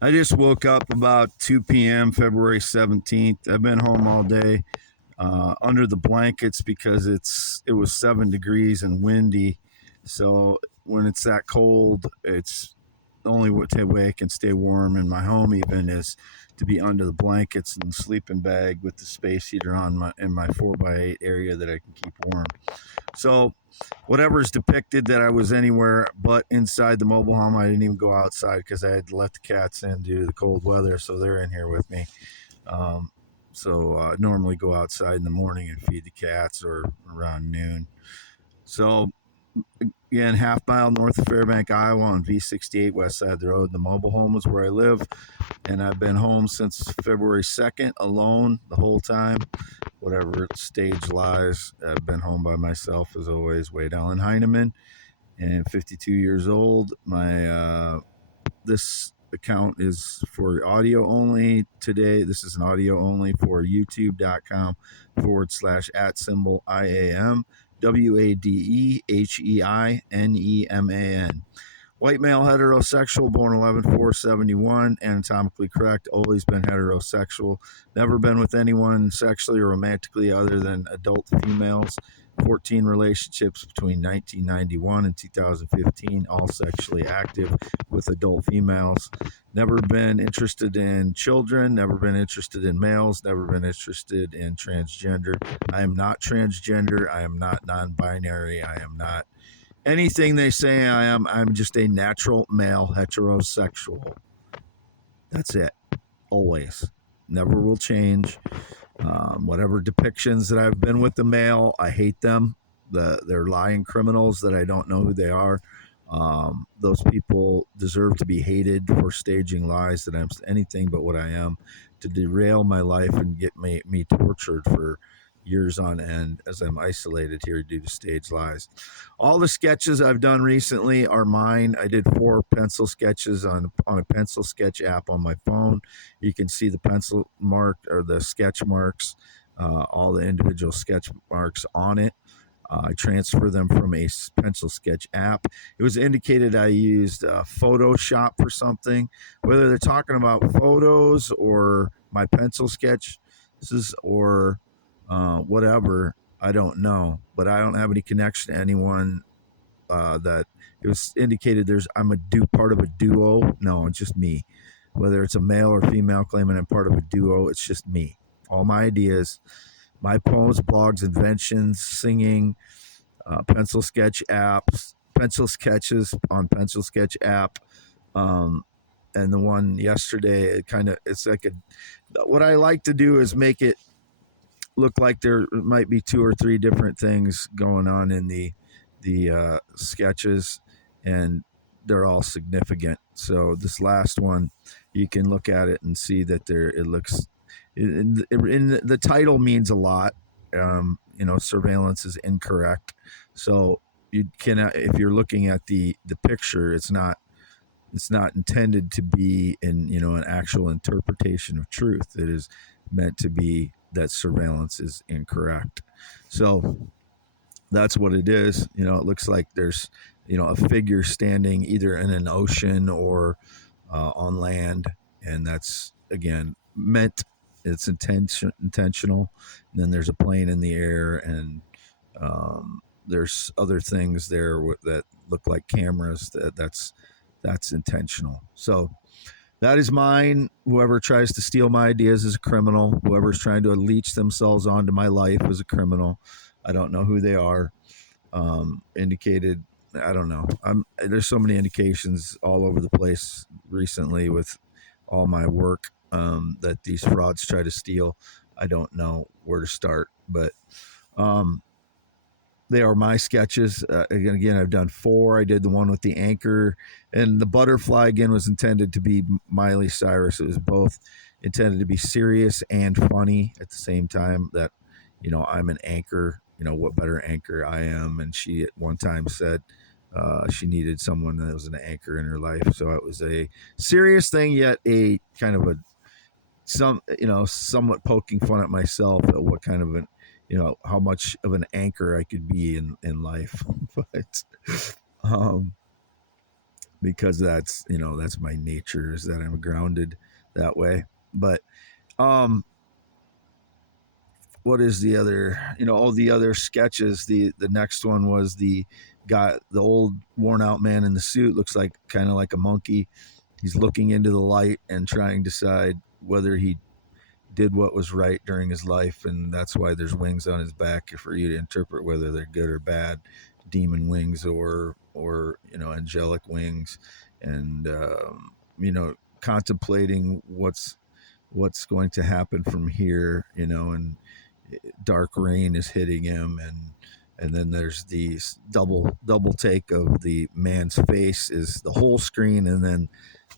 I just woke up about 2 p.m. February 17th. I've been home all day under the blankets because it was 7 degrees and windy. So when it's that cold, it's the only way I can stay warm in my home even is to be under the blankets and sleeping bag with the space heater on in my 4x8 area that I can keep warm. So whatever's depicted that I was anywhere but inside the mobile home, I didn't even go outside because I had to let the cats in due to the cold weather, so they're in here with me. Um, I normally go outside in the morning and feed the cats or around noon. So again, half mile north of Fairbank, Iowa, on V68 west side of the road. The mobile home is where I live, and I've been home since February 2nd, alone the whole time. Whatever stage lies, I've been home by myself as always. Wade Allen Heineman, and 52 years old. My this account is for audio only today. This is an audio only for youtube.com/@IAM WADEHEINEMAN. White male, heterosexual, born 11/4/71, anatomically correct, always been heterosexual, never been with anyone sexually or romantically other than adult females. 14 relationships between 1991 and 2015, all sexually active with adult females. Never been interested in children, never been interested in males, never been interested in transgender. I am not transgender. I am not non binary. I am not anything they say I am. I'm just a natural male heterosexual. That's it. Always. Never will change. Whatever depictions that I've been with the male, I hate them. They're lying criminals that I don't know who they are. Those people deserve to be hated for staging lies that I'm anything but what I am, to derail my life and get me tortured for years on end as I'm isolated here due to stage lies. All the sketches I've done recently are mine. I did 4 pencil sketches on a pencil sketch app on my phone. You can see the pencil mark or the sketch marks, all the individual sketch marks on it. I transfer them from a pencil sketch app. It was indicated I used Photoshop for something. Whether they're talking about photos or my pencil sketches or whatever, I don't know. But I don't have any connection to anyone that it was indicated I'm part of a duo. No, it's just me. Whether it's a male or female claiming I'm part of a duo, it's just me. All my ideas, my poems, blogs, inventions, singing, pencil sketch apps, pencil sketches on pencil sketch app. And the one yesterday, it's like what I like to do is make it look like there might be 2 or 3 different things going on in the sketches, and they're all significant. So this last one, you can look at it and see that it looks in the title means a lot. Surveillance is incorrect. So you cannot, if you're looking at the picture, it's not intended to be an actual interpretation of truth. It is meant to be that surveillance is incorrect. So that's what it is. It looks like there's a figure standing either in an ocean or on land, and that's again meant. It's intentional. And then there's a plane in the air, and there's other things there that look like cameras. That's intentional. So that is mine. Whoever tries to steal my ideas is a criminal. Whoever's trying to leech themselves onto my life is a criminal. I don't know who they are. Indicated, I don't know. There's so many indications all over the place recently with all my work that these frauds try to steal. I don't know where to start, but they are my sketches. Again, I've done 4. I did the one with the anchor, and the butterfly again was intended to be Miley Cyrus. It was both intended to be serious and funny at the same time. That I'm an anchor. What better anchor I am? And she at one time said she needed someone that was an anchor in her life. So it was a serious thing, yet a kind of somewhat poking fun at myself at what kind of how much of an anchor I could be in life. But because that's, that's my nature, is that I'm grounded that way. But um what is the other, all the other sketches? The next one was the guy, the old worn out man in the suit, looks like kind of like a monkey. He's looking into the light and trying to decide whether he did what was right during his life, and that's why there's wings on his back for you to interpret whether they're good or bad, demon wings or angelic wings. And contemplating what's going to happen from here, and dark rain is hitting him, and then there's the double take of the man's face is the whole screen, and then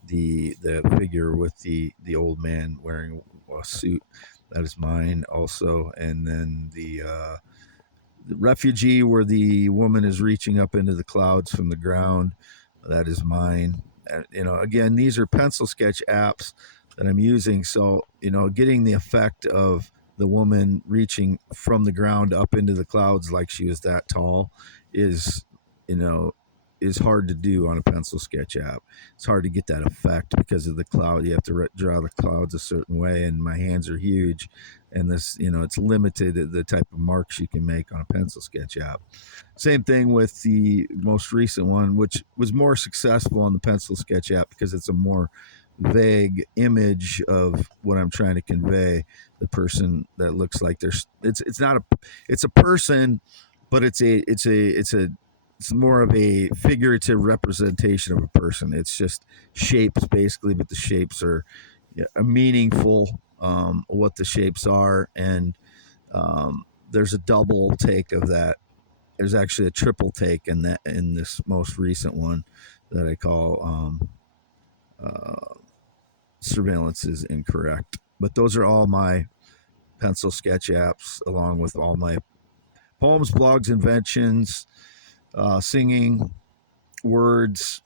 the figure with the old man wearing a suit, that is mine also. And then the refugee where the woman is reaching up into the clouds from the ground, that is mine. Again, these are pencil sketch apps that I'm using, so getting the effect of the woman reaching from the ground up into the clouds like she was that tall is you know is hard to do on a pencil sketch app. It's hard to get that effect because of the cloud. You have to draw the clouds a certain way, and my hands are huge, and this, it's limited the type of marks you can make on a pencil sketch app. Same thing with the most recent one, which was more successful on the pencil sketch app because it's a more vague image of what I'm trying to convey. The person that looks like there's, it's not a, it's a person, but it's more of a figurative representation of a person. It's just shapes basically, but the shapes are a meaningful, what the shapes are. And there's a double take of that. There's actually a triple take in this most recent one that I call surveillance is incorrect. But those are all my pencil sketch apps, along with all my poems, blogs, inventions, singing, words,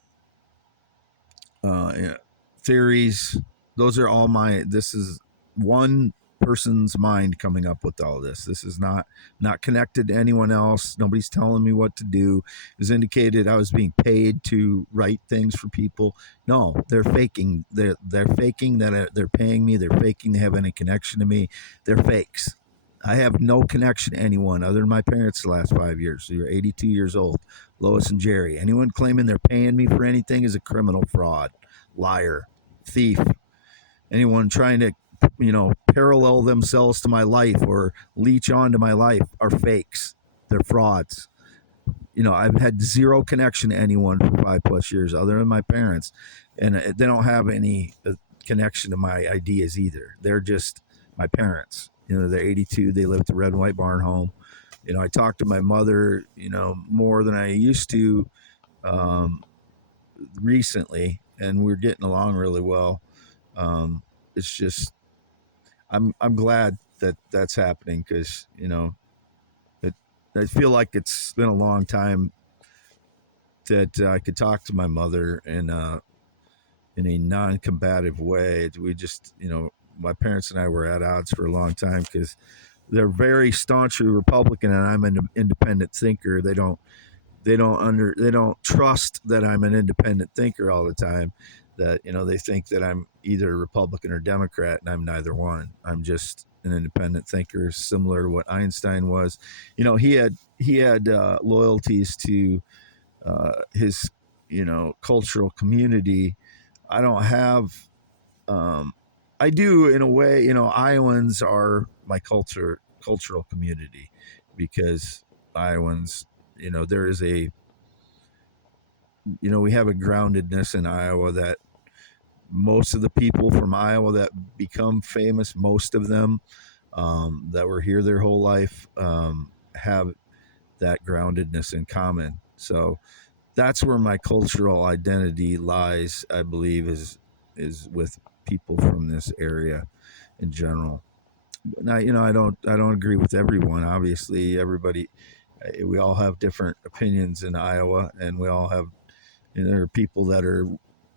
theories. Those are all my. This is one person's mind coming up with all this. This is not connected to anyone else. Nobody's telling me what to do. It was indicated I was being paid to write things for people. No, they're faking. They're faking that they're paying me. They're faking they have any connection to me. They're fakes. I have no connection to anyone other than my parents the last 5 years. So you're 82 years old, Lois and Jerry. Anyone claiming they're paying me for anything is a criminal fraud, liar, thief. Anyone trying to, parallel themselves to my life or leech onto my life are fakes. They're frauds. I've had zero connection to anyone for 5+ years other than my parents, and they don't have any connection to my ideas either. They're just my parents. They're 82. They live at the red and white barn home. I talk to my mother, more than I used to recently, and we're getting along really well. It's just I'm glad that that's happening because it, I feel like it's been a long time that I could talk to my mother in a non-combative way. We just, my parents and I were at odds for a long time because they're very staunchly Republican and I'm an independent thinker. They don't trust that I'm an independent thinker all the time. That they think that I'm either Republican or Democrat, and I'm neither one. I'm just an independent thinker, similar to what Einstein was. He had loyalties to his cultural community. I don't have. I do in a way. Iowans are my cultural community because Iowans. There is a we have a groundedness in Iowa that most of the people from Iowa that become famous, most of them that were here their whole life, have that groundedness in common. So that's where my cultural identity lies, I believe, is with people from this area in general. Now, I don't agree with everyone. Obviously, everybody, we all have different opinions in Iowa, and we all have there are people that are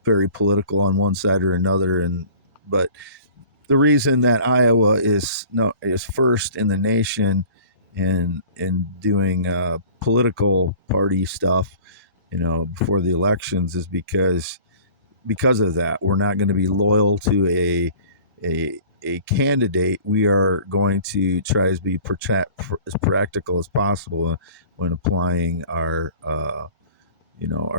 very political on one side or another, but the reason that Iowa is first in the nation in doing political party stuff before the elections is because of that. We're not going to be loyal to a candidate. We are going to try to be as practical as possible when applying our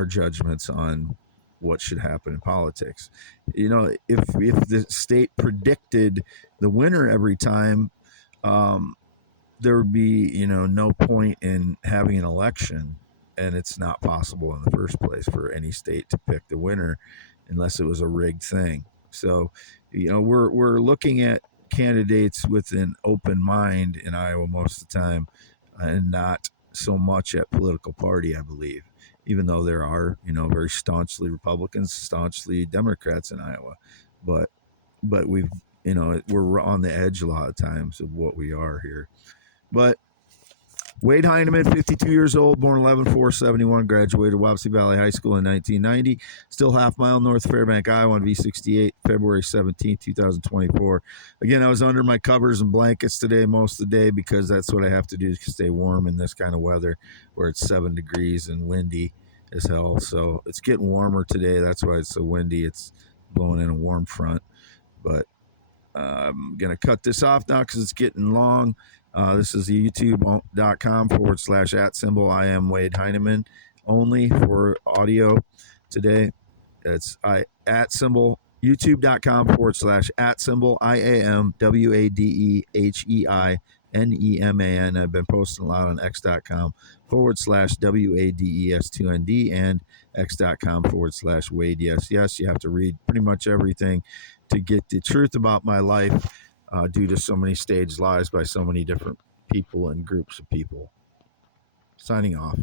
judgments on what should happen in politics. If the state predicted the winner every time, there would be no point in having an election, and it's not possible in the first place for any state to pick the winner unless it was a rigged thing. So we're looking at candidates with an open mind in Iowa most of the time, and not so much at political party, I believe, even though there are very staunchly Republicans, staunchly Democrats in Iowa, but we're on the edge a lot of times of what we are here. But Wade Heineman, 52 years old, born 11/4/71, graduated Wapsie Valley High School in 1990. Still half-mile north of Fairbank, Iowa on V68, February 17, 2024. Again, I was under my covers and blankets today most of the day because that's what I have to do to stay warm in this kind of weather where it's 7 degrees and windy as hell. So it's getting warmer today. That's why it's so windy. It's blowing in a warm front. But I'm going to cut this off now because it's getting long. This is youtube.com/@symbol. I am Wade Heineman only for audio today. It's @symbol, youtube.com/@symbol. IAMWADEHEINEMAN. I've been posting a lot on x.com/WADES2ND and x.com/Wade. Yes, you have to read pretty much everything to get the truth about my life due to so many staged lies by so many different people and groups of people. Signing off.